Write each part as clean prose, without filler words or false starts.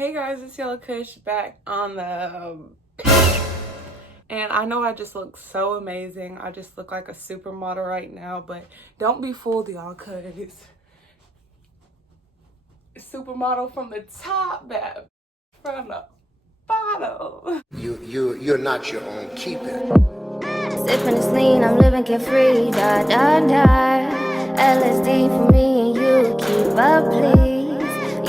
Hey guys, it's yellowkushh back on the and I know I just look so amazing. I just look like a supermodel right now, but don't be fooled, y'all, cause supermodel from the top, back from the bottom. You're not your own keeping. Sipping this lean, I'm living carefree, da da da. LSD for me and you, keep up please.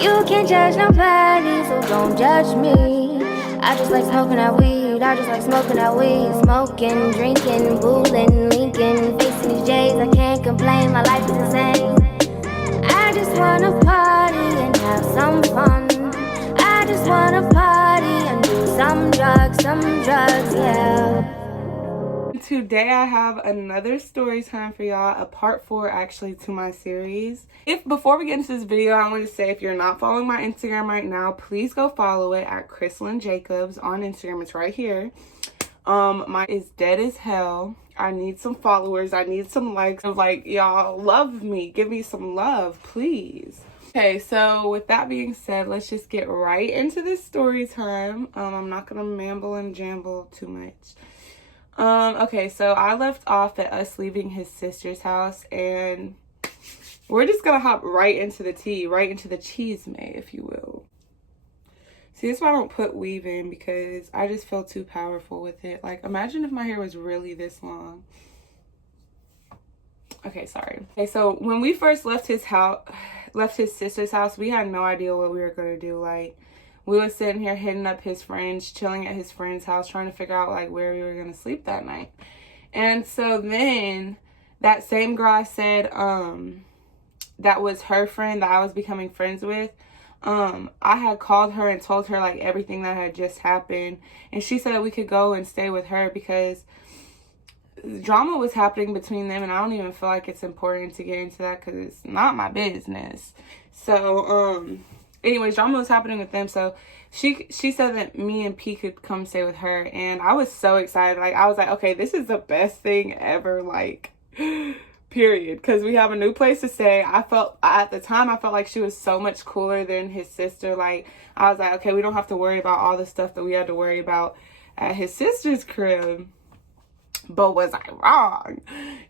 You can't judge nobody, so don't judge me. I just like smoking that weed, I just like smoking that weed. Smoking, drinking, booling, linking, facing these J's, I can't complain, my life is insane. I just wanna party and have some fun. I just wanna party and do some drugs, yeah. Today I have another story time for y'all, a part 4 actually to my series. Before we get into this video, I want to say if you're not following my Instagram right now, please go follow it at Krislyn Jacobs on Instagram. It's right here. Mine is dead as hell. I need some followers. I need some likes. Like, y'all love me. Give me some love, please. Okay, so with that being said, let's just get right into this story time. I'm not gonna mamble and jamble too much. Okay, so I left off at us leaving his sister's house, and we're just gonna hop right into the tea, right into the chisme, if you will. See, this is why I don't put weave in, because I just feel too powerful with it. Like, imagine if my hair was really this long. Okay, sorry. Okay, so when we first left his sister's house, we had no idea what we were gonna do. Like, we were sitting here hitting up his friends, chilling at his friend's house, trying to figure out like where we were gonna sleep that night. And so then that same girl I said that was her friend that I was becoming friends with, I had called her and told her like everything that had just happened, and she said we could go and stay with her because drama was happening between them, and I don't even feel like it's important to get into that because it's not my business. So anyways, drama was happening with them, so she said that me and P could come stay with her, and I was so excited. Like, I was like, okay, this is the best thing ever, like, period, because we have a new place to stay. At the time, I felt like she was so much cooler than his sister. Like, I was like, okay, we don't have to worry about all the stuff that we had to worry about at his sister's crib. But was I wrong?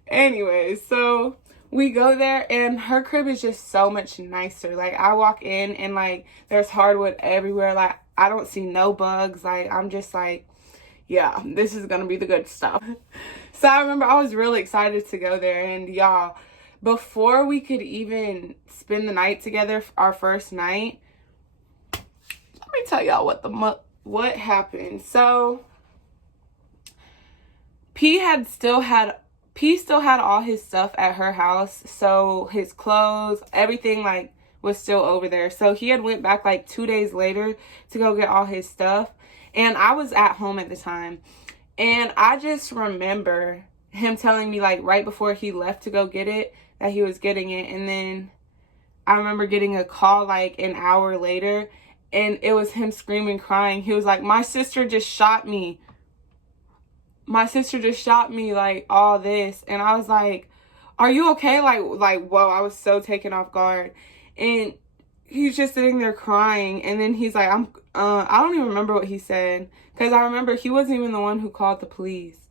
Anyways, so we go there, and her crib is just so much nicer. Like, I walk in, and like there's hardwood everywhere. Like, I don't see no bugs. Like, I'm just like, yeah, this is gonna be the good stuff. So I remember I was really excited to go there, and y'all, before we could even spend the night together, our first night, let me tell y'all what happened. So P still had all his stuff at her house, so his clothes, everything like was still over there. So he had went back like 2 days later to go get all his stuff, and I was at home at the time, and I just remember him telling me like right before he left to go get it that he was getting it, and then I remember getting a call like an hour later, and it was him screaming, crying. He was like, my sister just shot me. My sister just shot me, like, all this. And I was like, are you okay? Like, whoa, I was so taken off guard. And he's just sitting there crying. And then he's like, I don't even remember what he said, because I remember he wasn't even the one who called the police.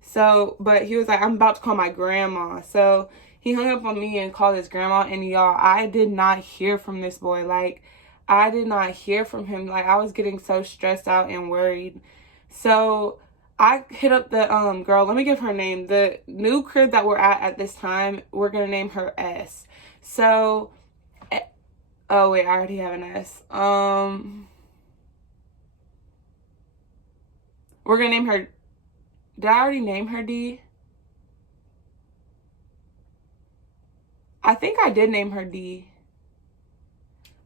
So, but he was like, I'm about to call my grandma. So he hung up on me and called his grandma. And y'all, I did not hear from this boy. Like, I did not hear from him. Like, I was getting so stressed out and worried. So I hit up the girl, let me give her name. The new crib that we're at this time, we're going to name her S. So, oh wait, I already have an S. We're going to name her, did I already name her D? I think I did name her D.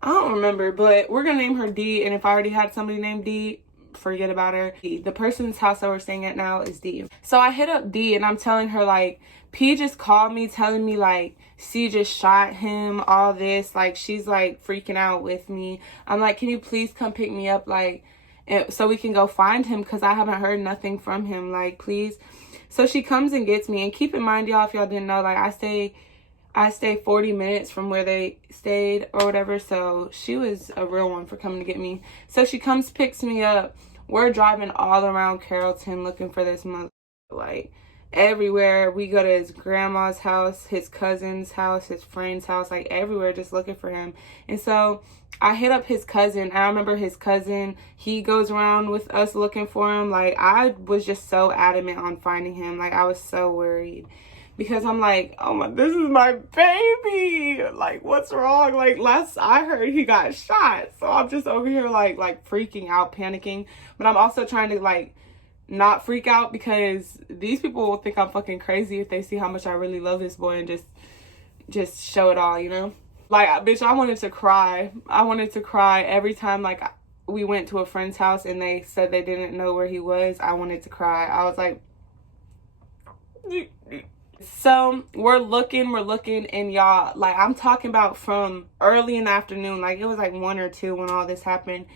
I don't remember, but we're going to name her D, and if I already had somebody named D, forget about her. The person's house that we're staying at now is D. So I hit up D, and I'm telling her like, P just called me telling me like C just shot him, all this. Like, she's like freaking out with me. I'm like, can you please come pick me up, like, so we can go find him, because I haven't heard nothing from him, like, please. So she comes and gets me, and keep in mind, y'all, if y'all didn't know, like, I stay I stayed 40 minutes from where they stayed or whatever. So she was a real one for coming to get me. So she comes, picks me up. We're driving all around Carrollton looking for this mother, like everywhere. We go to his grandma's house, his cousin's house, his friend's house, like everywhere, just looking for him. And so I hit up his cousin. I remember his cousin, he goes around with us looking for him. Like, I was just so adamant on finding him. Like, I was so worried. Because I'm like, oh my, this is my baby. Like, what's wrong? Like, last I heard, he got shot. So I'm just over here, like freaking out, panicking. But I'm also trying to, like, not freak out because these people will think I'm fucking crazy if they see how much I really love this boy and just show it all, you know? Like, bitch, I wanted to cry. I wanted to cry every time, like, we went to a friend's house and they said they didn't know where he was. I wanted to cry. I was like... So we're looking, and y'all, like, I'm talking about from early in the afternoon, like it was like 1 or 2 when all this happened,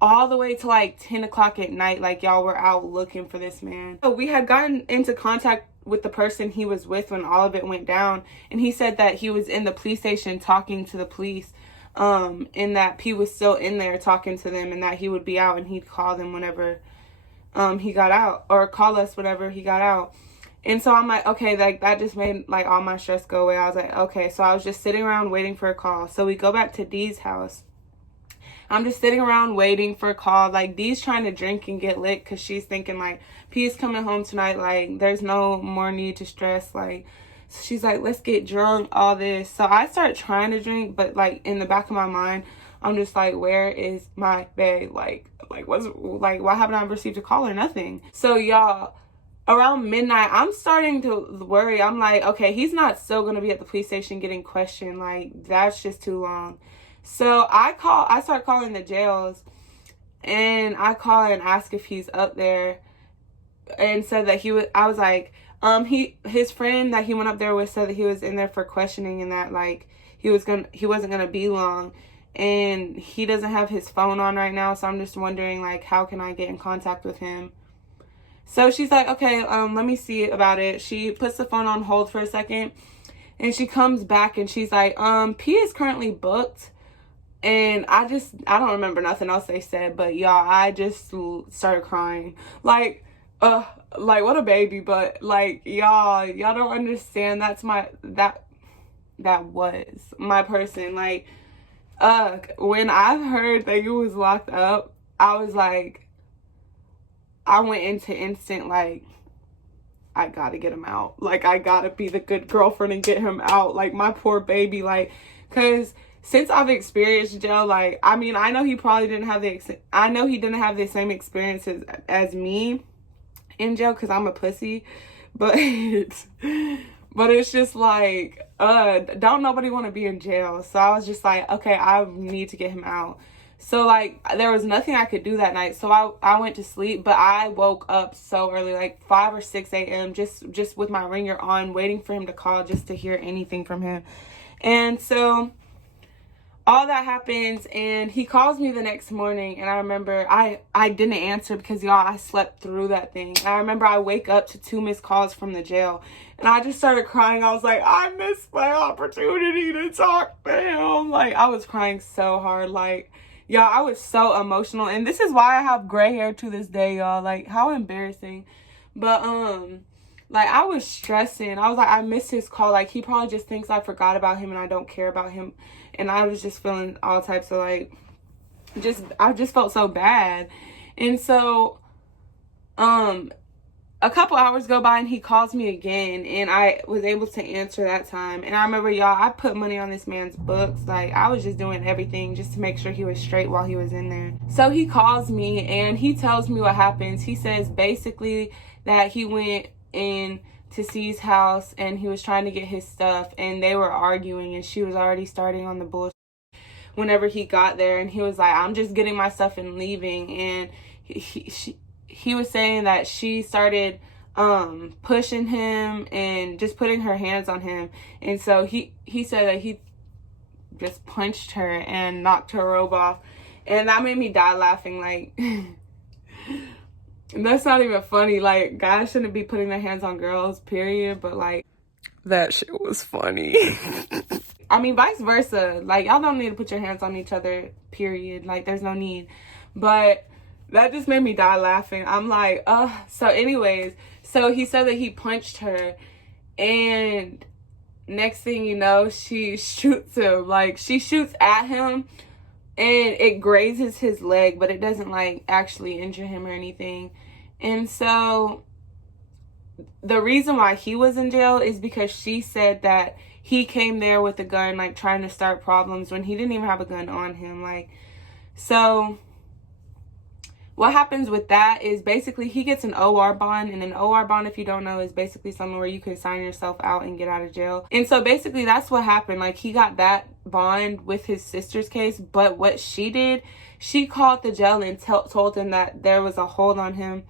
all the way to like 10 o'clock at night. Like, y'all, were out looking for this man. So we had gotten into contact with the person he was with when all of it went down, and he said that he was in the police station talking to the police, and that he was still in there talking to them, and that he would be out and he'd call them whenever he got out, or call us whenever he got out. And so I'm like, okay, like, that just made, like, all my stress go away. I was like, okay. So I was just sitting around waiting for a call. So we go back to Dee's house. I'm just sitting around waiting for a call. Like, Dee's trying to drink and get lit because she's thinking, like, P's coming home tonight. Like, there's no more need to stress. Like, so she's like, let's get drunk, all this. So I start trying to drink, but, like, in the back of my mind, I'm just like, where is my babe? Like, why haven't I received a call or nothing? So, y'all, around midnight, I'm starting to worry. I'm like, okay, he's not still going to be at the police station getting questioned. Like, that's just too long. So I start calling the jails, and I call and ask if he's up there, and said that I was like, his friend that he went up there with said that he was in there for questioning, and that, like, he wasn't going to be long, and he doesn't have his phone on right now. So I'm just wondering, like, how can I get in contact with him? So she's like, okay, let me see about it. She puts the phone on hold for a second, and she comes back and she's like, P is currently booked. And I don't remember nothing else they said, but y'all, I just started crying. Like, what a baby. But, like, y'all don't understand. That was my person. Like, when I heard that you was locked up, I was like, I went into instant, like, I gotta get him out. Like, I gotta be the good girlfriend and get him out. Like, my poor baby, like, because since I've experienced jail, like, I mean, I know he probably didn't have the same experiences as me in jail because I'm a pussy, but it's just like, don't nobody want to be in jail. So I was just like, okay, I need to get him out. So, like, there was nothing I could do that night. So I went to sleep, but I woke up so early, like 5 or 6 a.m., just with my ringer on, waiting for him to call just to hear anything from him. And so all that happens, and he calls me the next morning, and I remember I didn't answer because, y'all, I slept through that thing. And I remember I wake up to 2 missed calls from the jail, and I just started crying. I was like, I missed my opportunity to talk to him. Like, I was crying so hard, like, y'all, I was so emotional, and this is why I have gray hair to this day, y'all. Like, how embarrassing. But, like, I was stressing. I was like, I missed his call. Like, he probably just thinks I forgot about him and I don't care about him. And I was just feeling all types of, like, I just felt so bad. And so, a couple hours go by and he calls me again, and I was able to answer that time. And I remember, y'all, I put money on this man's books. Like, I was just doing everything just to make sure he was straight while he was in there. So he calls me and he tells me what happens. He says basically that he went in to C's house and he was trying to get his stuff, and they were arguing, and she was already starting on the bullshit whenever he got there. And he was like, I'm just getting my stuff and leaving. And he was saying that she started pushing him and just putting her hands on him. And so he said that he just punched her and knocked her robe off. And that made me die laughing. Like, that's not even funny. Like, guys shouldn't be putting their hands on girls, period. But, like, That shit was funny. I mean, vice versa. Like, y'all don't need to put your hands on each other, period. Like, there's no need. But that just made me die laughing. I'm like, so anyways, so he said that he punched her, and next thing you know, she shoots him. Like, she shoots at him, and it grazes his leg, but it doesn't, like, actually injure him or anything. And so the reason why he was in jail is because she said that he came there with a gun, like, trying to start problems when he didn't even have a gun on him. Like, so what happens with that is basically he gets an OR bond, and an OR bond, if you don't know, is basically something where you can sign yourself out and get out of jail. And so basically that's what happened. Like, he got that bond with his sister's case, but what she did, she called the jail and told him that there was a hold on him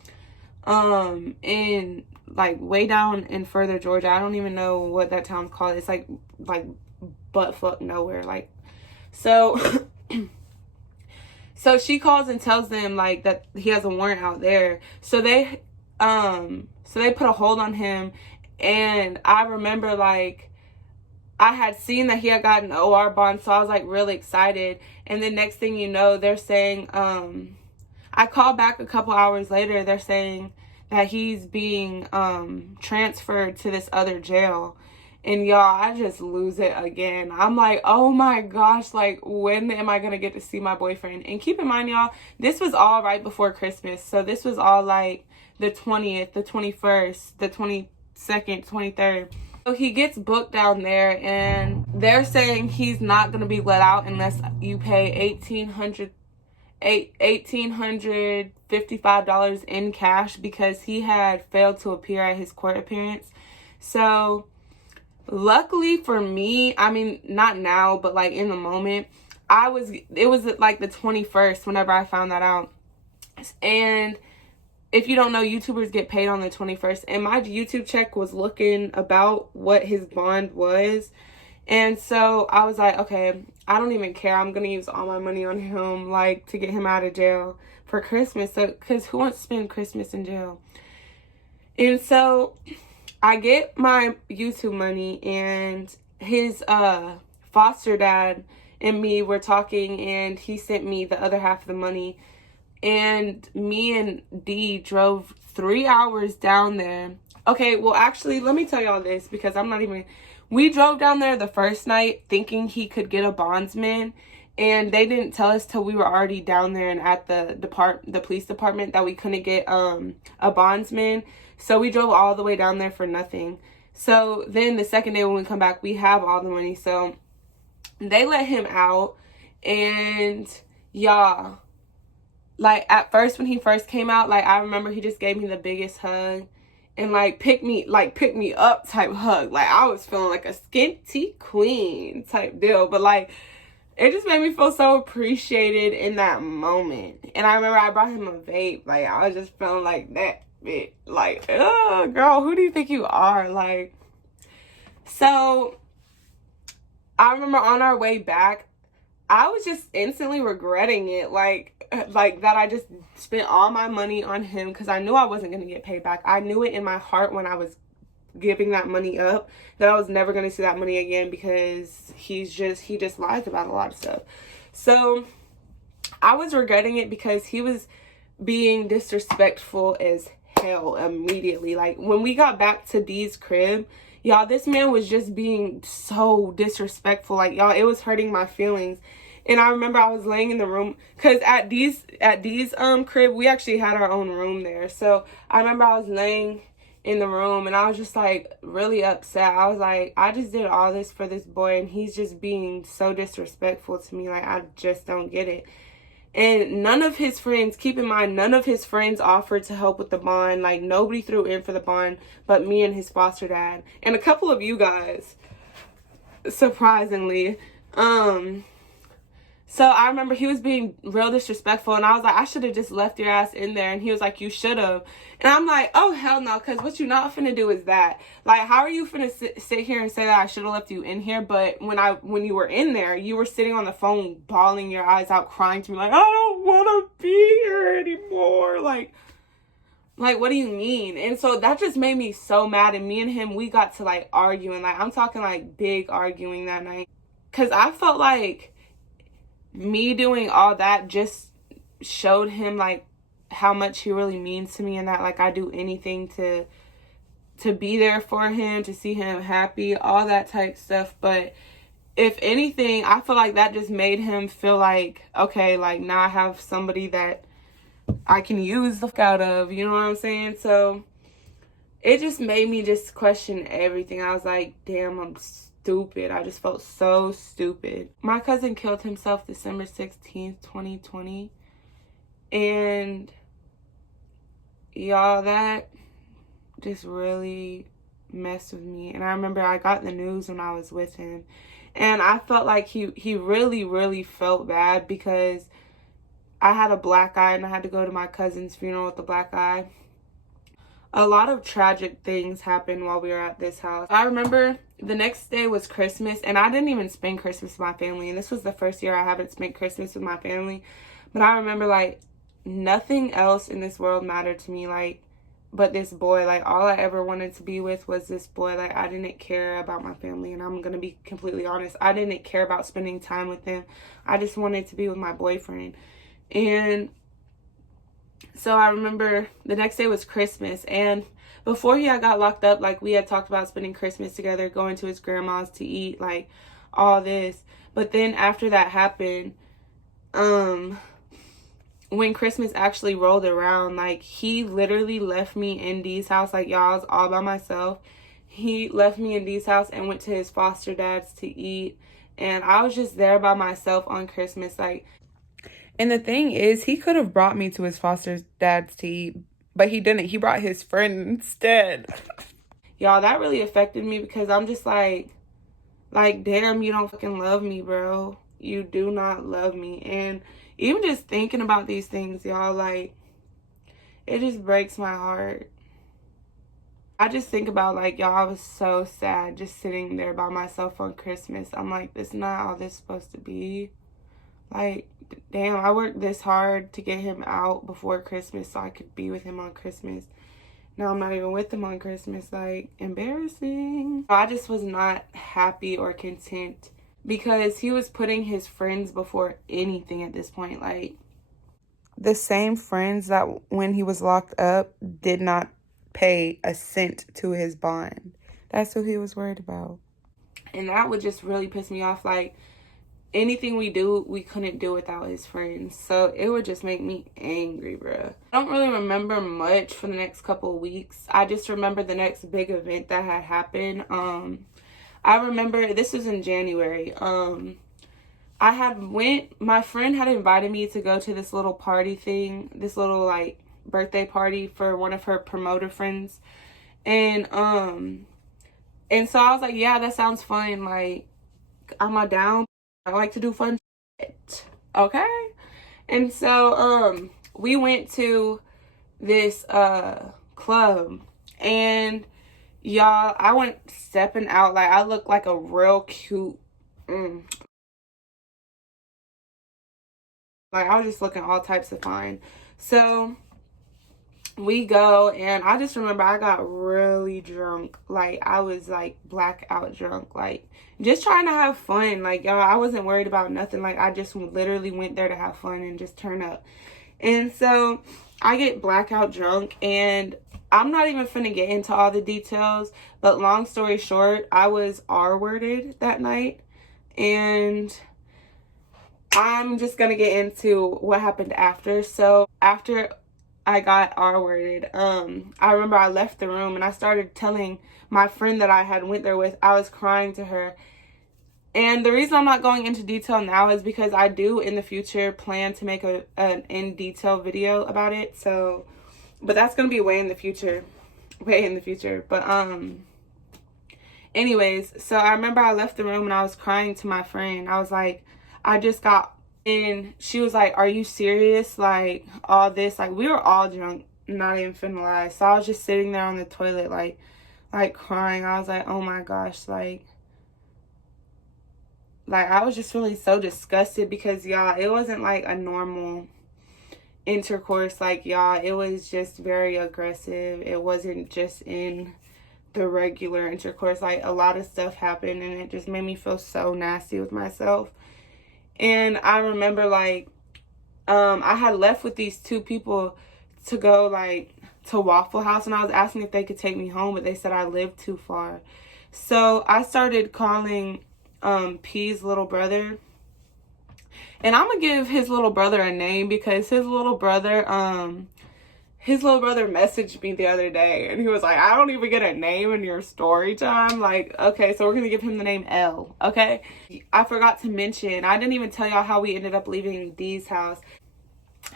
in, like, way down in further Georgia. I don't even know what that town's called. It's like buttfuck nowhere. Like, so so she calls and tells them, like, that he has a warrant out there. So they put a hold on him. And I remember, like, I had seen that he had gotten an OR bond, so I was, like, really excited. And then next thing you know, they're saying, I called back a couple hours later, they're saying that he's being transferred to this other jail. And y'all, I just lose it again. I'm like, oh my gosh, like, when am I going to get to see my boyfriend? And keep in mind, y'all, this was all right before Christmas. So this was all like the 20th, the 21st, the 22nd, 23rd. So he gets booked down there, and they're saying he's not going to be let out unless you pay $1,855 in cash, because he had failed to appear at his court appearance. So luckily for me, I mean, not now, but like in the moment, it was like the 21st whenever I found that out. And if you don't know, YouTubers get paid on the 21st, and my YouTube check was looking about what his bond was. And so I was like, okay, I don't even care. I'm going to use all my money on him, like, to get him out of jail for Christmas. So, because who wants to spend Christmas in jail? And so I get my YouTube money, and his foster dad and me were talking, and he sent me the other half of the money. And me and D drove 3 hours down there. Okay, well, actually, let me tell y'all this, because we drove down there the first night thinking he could get a bondsman, and they didn't tell us till we were already down there and at the police department that we couldn't get a bondsman. So we drove all the way down there for nothing. So then the second day when we come back, we have all the money. So they let him out, and y'all, like, at first when he first came out, like, I remember he just gave me the biggest hug. And, like, pick me up type hug. Like, I was feeling like a skinty queen type deal. But, like, it just made me feel so appreciated in that moment. And I remember I brought him a vape. Like, I was just feeling like that bit. Like, oh, girl, who do you think you are? Like, so I remember on our way back, I was just instantly regretting it. Like that I just spent all my money on him, because I knew I wasn't going to get paid back. I knew it in my heart when I was giving that money up that I was never going to see that money again, because he just lies about a lot of stuff. So I was regretting it because he was being disrespectful as hell immediately. Like, when we got back to D's crib, y'all, this man was just being so disrespectful. Like, y'all, it was hurting my feelings. And I remember I was laying in the room, because at D's crib, we actually had our own room there. So I remember I was laying in the room, and I was just, like, really upset. I was like, I just did all this for this boy, and he's just being so disrespectful to me. Like, I just don't get it. And none of his friends, keep in mind, none of his friends offered to help with the bond. Like, nobody threw in for the bond but me and his foster dad. And a couple of you guys, surprisingly. So I remember he was being real disrespectful, and I was like, I should have just left your ass in there. And he was like, you should have. And I'm like, oh, hell no, because what you not finna do is that. Like, how are you finna sit here and say that I should have left you in here? But when you were in there, you were sitting on the phone, bawling your eyes out, crying to me, like, I don't want to be here anymore. Like, Like, what do you mean? And so that just made me so mad. And me and him, we got to like arguing. Like, I'm talking like big arguing that night. Because I felt like me doing all that just showed him like how much he really means to me, and that like I do anything to be there for him, to see him happy, all that type stuff. But if anything, I feel like that just made him feel like, okay, like now I have somebody that I can use the fuck out of, you know what I'm saying? So it just made me just question everything. I was like, damn, I'm stupid. I just felt so stupid. My cousin killed himself December 16th, 2020. And y'all, that just really messed with me. And I remember I got the news when I was with him. And I felt like he really, really felt bad, because I had a black eye and I had to go to my cousin's funeral with a black eye. A lot of tragic things happened while we were at this house. I remember the next day was Christmas, and I didn't even spend Christmas with my family. And this was the first year I haven't spent Christmas with my family. But I remember, like, nothing else in this world mattered to me, like, but this boy. Like, all I ever wanted to be with was this boy. Like, I didn't care about my family, and I'm gonna be completely honest. I didn't care about spending time with him. I just wanted to be with my boyfriend. And so I remember the next day was Christmas, and before he had got locked up, like, we had talked about spending Christmas together, going to his grandma's to eat, like, all this. But then after that happened, when Christmas actually rolled around, like, he literally left me in Dee's house. Like, y'all, I was all by myself. He left me in Dee's house and went to his foster dad's to eat, and I was just there by myself on Christmas. Like, and the thing is, he could have brought me to his foster dad's to eat, but he didn't. He brought his friend instead. Y'all, that really affected me, because I'm just like, damn, you don't fucking love me, bro. You do not love me. And even just thinking about these things, y'all, like, it just breaks my heart. I just think about, like, y'all, I was so sad just sitting there by myself on Christmas. I'm like, this is not all this supposed to be. Like, damn, I worked this hard to get him out before Christmas so I could be with him on Christmas. Now I'm not even with him on Christmas. Like, embarrassing. I just was not happy or content, because he was putting his friends before anything at this point. Like, the same friends that when he was locked up did not pay a cent to his bond. That's who he was worried about. And that would just really piss me off. Like, anything we do, we couldn't do without his friends. So it would just make me angry, bruh. I don't really remember much for the next couple of weeks. I just remember the next big event that had happened. I remember this was in January. My friend had invited me to go to this little party thing, this little like birthday party for one of her promoter friends. And so I was like, yeah, that sounds fun. Like, I'm down. I like to do fun shit. Okay? And so we went to this club, and y'all, I went stepping out. Like, I looked like a real cute like, I was just looking all types of fine. So we go, and I just remember I got really drunk. Like, I was like blackout drunk, like just trying to have fun. Like, y'all, I wasn't worried about nothing. Like, I just literally went there to have fun and just turn up. And so I get blackout drunk, and I'm not even finna get into all the details, but long story short, I was R-worded that night. And I'm just gonna get into what happened after. So after I got R-worded, I remember I left the room, and I started telling my friend that I had went there with, I was crying to her. And the reason I'm not going into detail now is because I do in the future plan to make an in detail video about it. So, but that's gonna be way in the future. But anyways, so I remember I left the room and I was crying to my friend. I was like, I just got, and she was like, are you serious? Like, all this, like, we were all drunk, not even finna lie. So I was just sitting there on the toilet, like crying. I was like, oh my gosh, like I was just feeling so disgusted, because y'all, it wasn't like a normal intercourse, like, y'all, it was just very aggressive. It wasn't just in the regular intercourse. Like, a lot of stuff happened, and it just made me feel so nasty with myself. And I remember, like, I had left with these two people to go, like, to Waffle House, and I was asking if they could take me home, but they said I lived too far. So I started calling P's little brother. And I'm gonna give his little brother a name because his little brother messaged me the other day, and he was like, I don't even get a name in your story time. Like, okay, so we're gonna give him the name L, okay? I forgot to mention, I didn't even tell y'all how we ended up leaving D's house.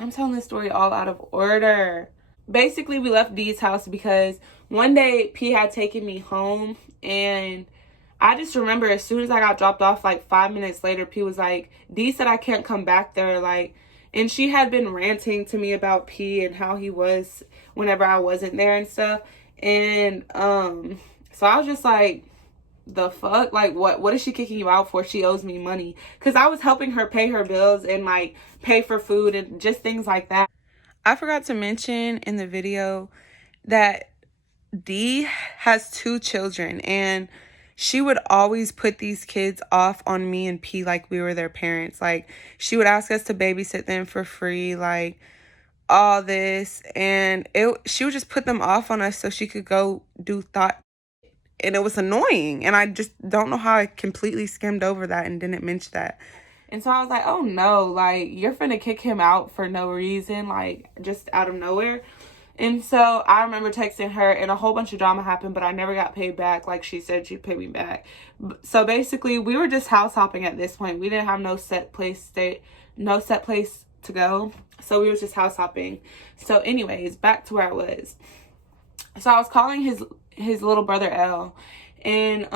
I'm telling this story all out of order. Basically, we left D's house because one day P had taken me home, and I just remember as soon as I got dropped off, like 5 minutes later, P was like, D said I can't come back there, like, and she had been ranting to me about P and how he was whenever I wasn't there and stuff. And so I was just like, the fuck? Like, what is she kicking you out for? She owes me money. Because I was helping her pay her bills and, like, pay for food and just things like that. I forgot to mention in the video that D has 2 children, and she would always put these kids off on me and P like we were their parents. Like, she would ask us to babysit them for free, like, all this. And she would just put them off on us so she could go do thought. And it was annoying. And I just don't know how I completely skimmed over that and didn't mention that. And so I was like, oh no, like, you're finna kick him out for no reason, like, just out of nowhere. And so I remember texting her, and a whole bunch of drama happened, but I never got paid back like she said she'd pay me back. So basically, we were just house hopping at this point. We didn't have no set place to go. So we was just house hopping. So anyways, back to where I was. So I was calling his little brother L, and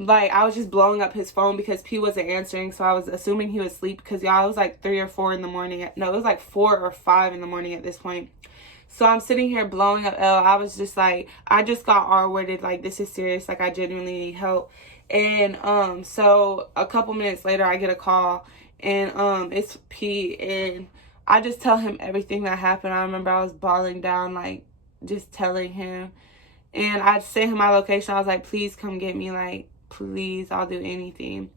like, I was just blowing up his phone because P wasn't answering, so I was assuming he was asleep because, y'all, it was like 3 or 4 in the morning. No, it was like 4 or 5 in the morning at this point. So I'm sitting here blowing up L. I was just like, I just got R-worded. Like, this is serious. Like, I genuinely need help. And so a couple minutes later, I get a call, and it's P, and I just tell him everything that happened. I remember I was bawling down, like, just telling him. And I sent him my location. I was like, please come get me, like, please, I'll do anything.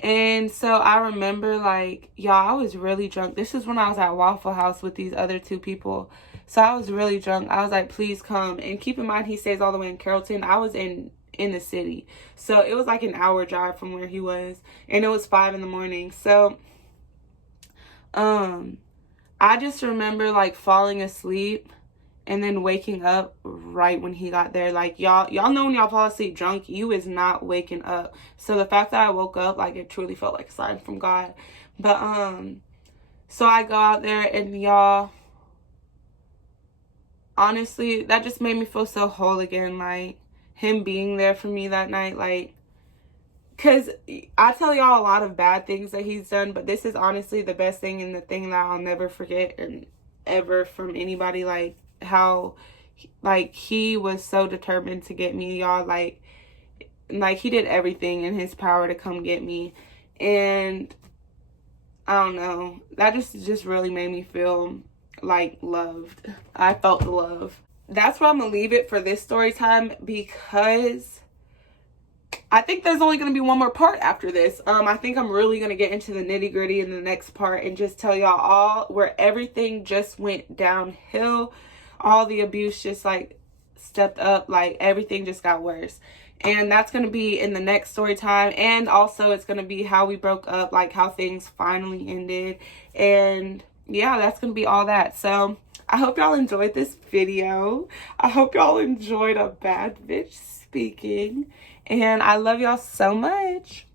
And so I remember, like, y'all, I was really drunk. This is when I was at Waffle House with these other 2 people. So I was really drunk. I was like, please come. And keep in mind, he stays all the way in Carrollton. I was in the city. So it was like an hour drive from where he was. And it was 5 in the morning. So I just remember, like, falling asleep and then waking up right when he got there. Like, y'all know when y'all fall asleep drunk, you is not waking up. So the fact that I woke up, like, it truly felt like a sign from God. But so I go out there, and y'all, honestly, that just made me feel so whole again. Like, him being there for me that night, like, because I tell y'all a lot of bad things that he's done, but this is honestly the best thing and the thing that I'll never forget and ever from anybody. Like, how, like, he was so determined to get me, y'all. Like he did everything in his power to come get me. And I don't know, that just really made me feel like loved. I felt the love. That's where I'm gonna leave it for this story time, because I think there's only going to be one more part after this. I think I'm really going to get into the nitty gritty in the next part and just tell y'all all where everything just went downhill. All the abuse just, like, stepped up. Like, everything just got worse. And that's going to be in the next story time. And also it's going to be how we broke up, like, how things finally ended. And yeah, that's going to be all that. So I hope y'all enjoyed this video. I hope y'all enjoyed a bad bitch speaking. And I love y'all so much.